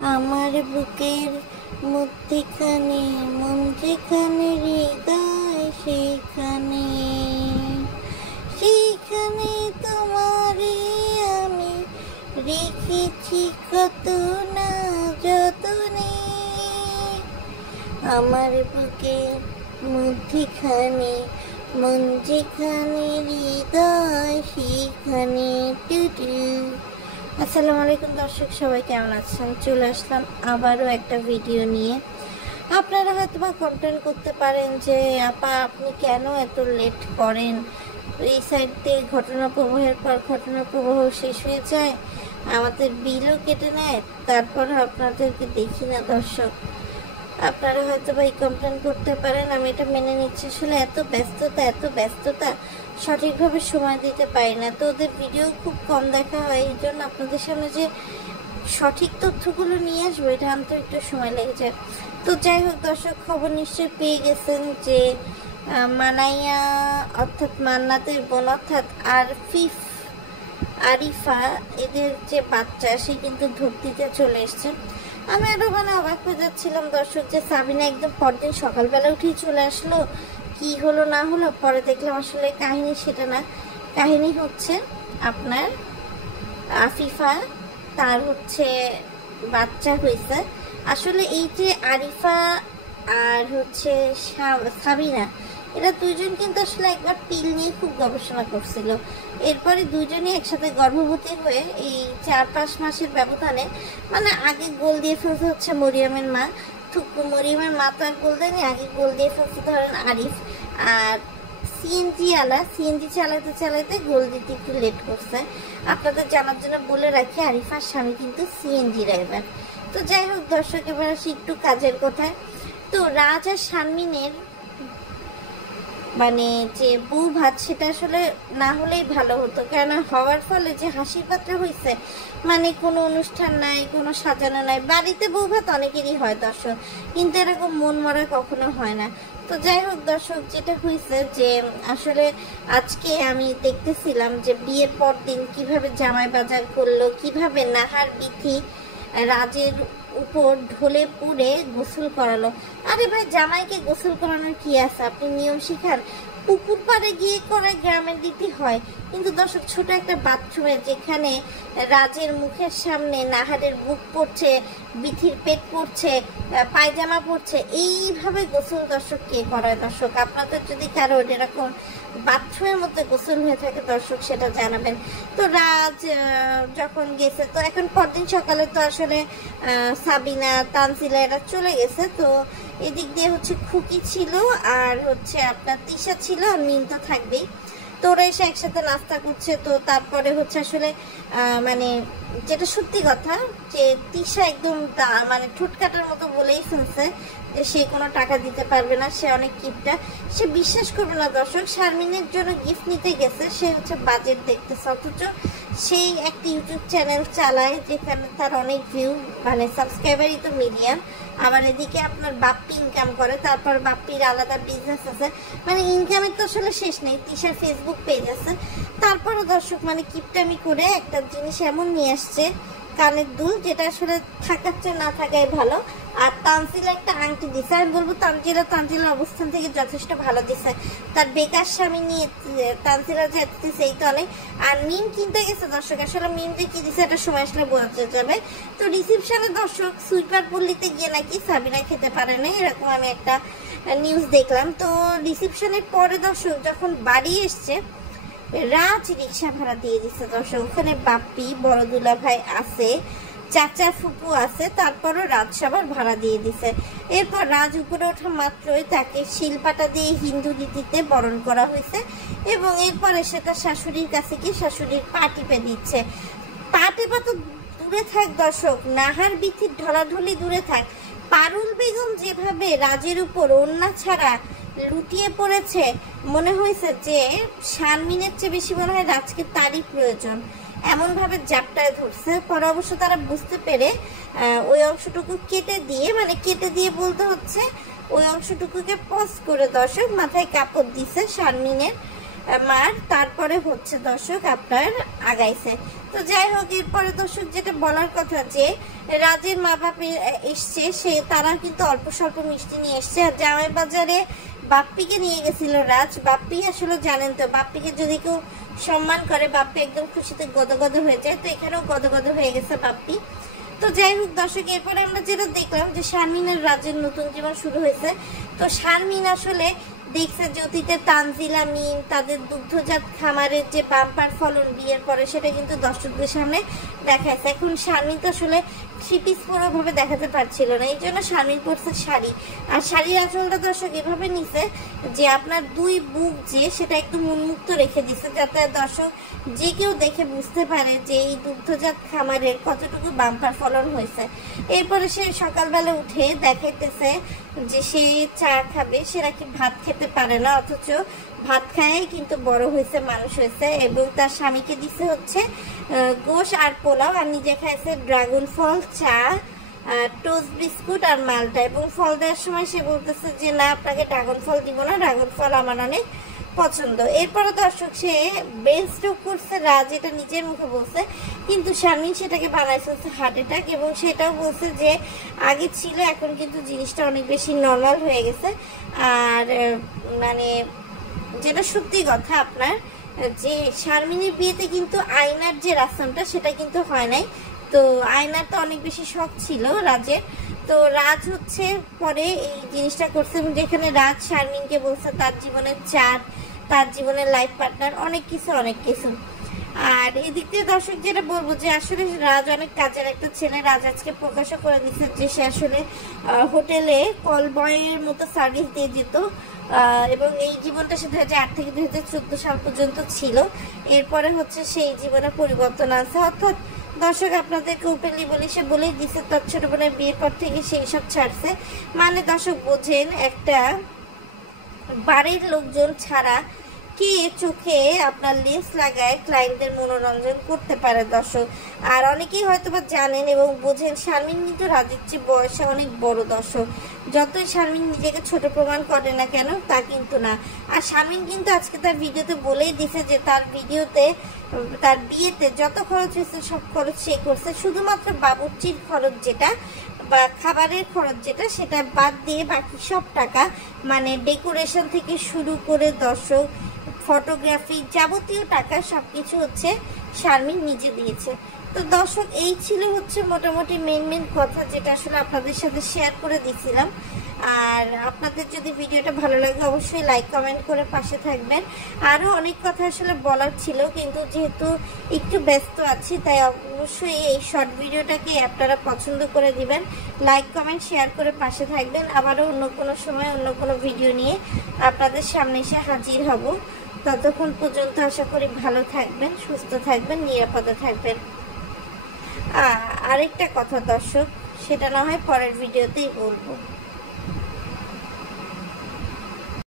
আমার বুকের মধ্যিখানে মন যেখানে হৃদয় সেইখানে সেইখানে তোমারে আমি রেখেছি কত না যতনে। আমার বুকের মধ্যিখানে মন যেখানে হৃদয় সেইখানে। টুটু। আসসালামু আলাইকুম দর্শক, সবাই কেমন আছেন? চলে আসলাম আবারও একটা ভিডিও নিয়ে। আপনারা হয়তো বা কমপ্লেন করতে পারেন যে আপা আপনি কেন এত লেট করেন, এই সাইড দিয়ে ঘটনা প্রবাহের পর ঘটনা প্রবাহ শেষ হয়ে যায়, আমাদের বিলও কেটে নেয়, তারপর আপনাদেরকে দেখি না। দর্শক আপনারা হয়তো বা এই কমপ্লেন করতে পারেন, আমি এটা মেনে নিচ্ছি। আসলে এত ব্যস্ততা সঠিকভাবে সময় দিতে পারি না, তো ওদের ভিডিও খুব কম দেখা হয়। এই জন্য আপনাদের সামনে যে সঠিক তথ্যগুলো নিয়ে আসবো এটা আনতে একটু সময় লেগে যায়। তো যাই হোক দর্শক, খবর নিশ্চয়ই পেয়ে গেছেন যে মানাইয়া অর্থাৎ মান্নাতের বোন অর্থাৎ আরিফা এদের যে বাচ্চা সে কিন্তু ধরতিতে চলে এসছে। আমি আরো অবাক হয়ে যাচ্ছিলাম দর্শক যে সাবিনা একদম পরদিন সকালবেলা উঠেই চলে আসলো, কি হলো না হলো। পরে দেখলাম আসলে কাহিনী সেটা না, কাহিনী হচ্ছে আপনার আফিফা তার হচ্ছে বাচ্চা হয়েছে। আসলে এই যে আরিফা আর হচ্ছে সাবিনা এরা দুইজন কিন্তু আসলে একবার পিল নিয়ে খুব গবেষণা করছিল। এরপরে দুইজনই একসাথে গর্ভবতী হয়ে এই 4-5 মাসের ব্যবধানে, মানে আগে গোল দিয়ে ফেলতে হচ্ছে মরিয়মের মা, মরিয়মের মা তো আর গোল দেয়নি, আগে গোল দিয়ে ফেলতে ধরেন আরিফ। আর সিএনজি চালাতে গোল দিতে একটু লেট করছে। আপনাদের জানার জন্য বলে রাখি, আরিফার স্বামী কিন্তু সিএনজি ড্রাইভার। তো যাই হোক দর্শক, এবার আসি একটু কাজের কথায়। তো রাজ আর শারমিনের মানে যে বউ ভাত সেটা আসলে না হলেই ভালো হতো, কেন হওয়ার ফলে যে হাসির পাত্র হয়েছে, মানে কোনো অনুষ্ঠান নাই, কোনো সাজানো নাই। বাড়িতে বউ ভাত অনেকেরই হয় দর্শক, কিন্তু এরকম মন মরা কখনো হয় না। তো যাই হোক দর্শক, যেটা হয়েছে যে আসলে আজকে আমি দেখতেছিলাম যে বিয়ের পর দিন কিভাবে জামাই বাজার করলো, কিভাবে নাহার বিথি রাজের উপর ঢলে পুড়ে গোসল করালো। আরে ভাই, জামাইকে গোসল করানোর কি আছে, আপনি নিয়ম শিখান। পুকুর পাড়ে গিয়ে করে গ্রামের দিতে হয়, কিন্তু দর্শক ছোট একটা বাথরুমে যেখানে রাজের মুখের সামনে নাহারের বুক পড়ছে, বিথির পেট পড়ছে, পায়জামা পড়ছে, এইভাবে গোসল দর্শক কে করায়? দর্শক আপনাদের যদি কারো এরকম বাথরুমের মধ্যে গোসল হয়ে থাকে দর্শক সেটা জানাবেন। তো রাজ যখন গেছে, তো এখন পরদিন সকালে তো আসলে সাবিনা তানজিলা এরা চলে গেছে। তো এদিক দিয়ে হচ্ছে খুকি ছিল আর হচ্ছে আপনার তিশা ছিল, আর মিম তো থাকবেই। তো ওরা এসে একসাথে নাস্তা করছে। তো তারপরে হচ্ছে আসলে মানে যেটা সত্যি কথা যে তিশা একদম মানে ঠোঁট কাটার মতো বলেই ফেলছে যে সে কোনো টাকা দিতে পারবে না, সে অনেক কিপটা। সে বিশ্বাস করবে না দর্শক, শারমিনের জন্য গিফট নিতে গেছে, সে হচ্ছে বাজেট দেখতেছে, অথচ সেই একটা ইউটিউব চ্যানেল চালায় যেখানে তার অনেক ভিউ, মানে সাবস্ক্রাইবারই তো মিলিয়ন। আবার এদিকে আপনার বাপ্পি ইনকাম করে, তারপর বাপ্পির আলাদা বিজনেস আছে, মানে ইনকামের তো আসলে শেষ নেই। তিশার ফেসবুক পেজ আছে, তারপরও দর্শক মানে কিপটামি করে একটা জিনিস এমন নিয়ে আসছে, কানের দুল, যেটা আসলে থাকার চেয়ে না থাকাই ভালো। আর তানজিলা একটা আংটি দিছে, আমি বলবো তানজিলার অবস্থান থেকে যথেষ্ট ভালো দিছে। তার বেকার স্বামী নিয়ে তানজিলা যেতেছে এই তো অনেক। আর মিম কিনতে গেছে দর্শক, আসলে মিম যে কি দিছে এটা সময় আসলে বোঝা যাবে। তো রিসিপশনে দর্শক সুইপার পল্লীতে গিয়ে নাকি সাবিনা খেতে পারে না, এরকম আমি একটা নিউজ দেখলাম। তো রিসিপশনের পরে দর্শক যখন বাড়ি এসছে, রাজ রিক্সা ভাড়া দিয়ে দিচ্ছে দর্শক। ওখানে বাপ্পি বড় দুলা ভাই আছে, চাচা ফুপু আছে, তারপরও রাজ সবার ভাড়া দিয়ে দিছে। এরপর রাজ উপরে ওঠা মাত্রই তাকে শিলপাটা দিয়ে হিন্দু রীতিতে বরণ করা হয়েছে, এবং এরপরে সে তার শাশুড়ির কাছে গিয়ে শাশুড়ির পা টিপে দিচ্ছে। পা টেপা তো দূরে থাক দর্শক, নাহার বিথির ঢলাঢলি দূরে থাক, পারুল বেগম যেভাবে রাজের উপর ওড়না ছাড়া লুটিয়ে পড়েছে, মনে হয়েছে যে শারমিনের চেয়ে বেশি মনে হয় রাজকে তারই প্রয়োজন, এমন ভাবে জাপটায় ধরছে। পরে অবশ্য তারা বুঝতে পেরে ওই অংশটুকু কেটে দিয়ে বলতে হচ্ছে ওই অংশটুকুকে পজ করে দর্শক মাথায় কাপড় দিছে শারমিনের। মার, তারপরে হচ্ছে দর্শক আপনার আগাইছে। তো যাই হোক, এরপরে দর্শক যেটা বলার কথা যে রাজের মা বাপ এসছে, সে তারা কিন্তু অল্প স্বল্প মিষ্টি নিয়ে এসছে। আর জামাই বাজারে বাপ্পিকে নিয়ে গেছিল রাজ। বাপ্পি আসলে জানেন তো, বাপ্পিকে যদি কেউ সম্মান করে বাপ্পি একদম খুশিতে গদগদ হয়ে যায়, তো এখানেও গদগদ হয়ে গেছে বাপ্পি। তো যাই হোক দর্শক, এরপরে আমরা যেটা দেখলাম যে শারমিন আর রাজের নতুন জীবন শুরু হয়েছে। তো শারমিন আসলে দেখছে যে অতীতে তানজিলা মিম তাদের দুগ্ধজাত খামারের যে বাম্পার ফলন বিয়ের পরে, সেটা কিন্তু দর্শকদের সামনে দেখাইছে। এখন শারমিন তো আসলে থ্রি পিস পুরোভাবে দেখাতে পারছিল না, এই জন্য শারমিন পরছে শাড়ি। আর শাড়ির আঁচলটা দর্শক এভাবে নিছে যে আপনার দুই বুক যে সেটা একটু উন্মুক্ত রেখে দিছে, যাতে দর্শক যে কেউ দেখে বুঝতে পারে যে এই দুগ্ধজাত খামারের কতটুকু বাম্পার ফলন হয়েছে। এরপরে সে সকালবেলা উঠে দেখাইতেছে যে সে চা খাবে, সে নাকি ভাত খেতে পারে না, অথচ ভাত খায় কিন্তু বড় হয়েছে, মানুষ হয়েছে। এবং তার স্বামীকে দিছে হচ্ছে গোশ আর পোলাও, আর নিজে খাইছে ড্রাগন ফল, চা, টোস্ট বিস্কুট আর মালটা। এবং ফল দেওয়ার সময় সে বলতেছে যে না, আপনাকে ড্রাগন ফল দিব না, ড্রাগন ফল আমার অনেক পছন্দ। এরপরে দর্শক সে ব্রেন স্ট্রোক করছে, রাজ এটা নিজের মুখে বলছে, কিন্তু শারমিন সেটাকে বানাই ফেলছে হার্ট অ্যাটাক। এবং সেটাও বলছে যে আগে ছিল, এখন কিন্তু জিনিসটা অনেক বেশি নর্মাল হয়ে গেছে। আর মানে যেটা সত্যি কথা আপনার, যে শারমিনের বিয়েতে কিন্তু আয়নার যে রাসমটা সেটা কিন্তু হয় নাই। তো আয়নার তো অনেক বেশি শখ ছিল রাজের। তো রাজ হচ্ছে পরে এই জিনিসটা করছে, এবং যেখানে রাজ শারমিনকে বলছে তার জীবনের চাঁদ, তার জীবনের লাইফ পার্টনার, অনেক কিছু। আর এদিক দিয়ে দর্শক যেটা বলবো যে আসলে রাজ অনেক কাজের একটা ছেলে। রাজ আজকে প্রকাশও করে দিচ্ছে যে সে আসলে হোটেলে কল বয়ের মতো সার্ভিস দিয়ে যেত, এবং এই জীবনটা সে 2008 থেকে 2014 সাল পর্যন্ত ছিল। এরপরে হচ্ছে সেই জীবনে পরিবর্তন আছে। অর্থাৎ দর্শক আপনাদেরকে ওপেনলি বলি, সে বলেই দিচ্ছে তার ছোট বোনের বিয়ের পর থেকে সেই সব ছাড়ছে। মানে দর্শক বোঝেন, একটা বাড়ির লোকজন ছাড়া কে চোখে আপনার লেন্স লাগায় ক্লায়েন্টদের মনোরঞ্জন করতে পারে দর্শক। আর অনেকেই হয়তো বা জানেন এবং বোঝেন, শারমিন কিন্তু রাজের চেয়ে বয়সে অনেক বড় দর্শক। যতই শারমিন নিজেকে ছোট প্রমাণ করে না কেন, তা কিন্তু না। আর শারমিন কিন্তু আজকে তার ভিডিওতে বলেই দিছে যে তার বিয়েতে যত খরচ হয়েছে সব খরচ সে করছে, শুধুমাত্র বাবুর্চির খরচ যেটা বা খাবারের খরচ যেটা, সেটা বাদ দিয়ে বাকি সব টাকা, মানে ডেকোরেশন থেকে শুরু করে দর্শক ফটোগ্রাফি যাবতীয় টাকা সবকিছু হচ্ছে শারমিন নিজে দিয়েছে। তো দর্শক এই ছিল হচ্ছে মোটামুটি মেন কথা, যেটা আসলে আপনাদের সাথে শেয়ার করে দিয়েছিলাম। আর আপনাদের যদি ভিডিওটা ভালো লাগে অবশ্যই লাইক কমেন্ট করে পাশে থাকবেন। আরও অনেক কথা আসলে বলার ছিল, কিন্তু যেহেতু একটু ব্যস্ত আছি তাই অবশ্যই এই শর্ট ভিডিওটাকে আপনারা পছন্দ করে দিবেন, লাইক কমেন্ট শেয়ার করে পাশে থাকবেন। আবারও অন্য কোনো সময় অন্য কোনো ভিডিও নিয়ে আপনাদের সামনে এসে হাজির হব। ততক্ষণ পর্যন্ত আশা করি ভালো থাকবেন, সুস্থ থাকবেন, নিরাপদে থাকবেন। আরেকটা কথা দর্শক, সেটা না হয় পরের ভিডিওতেই বলবো।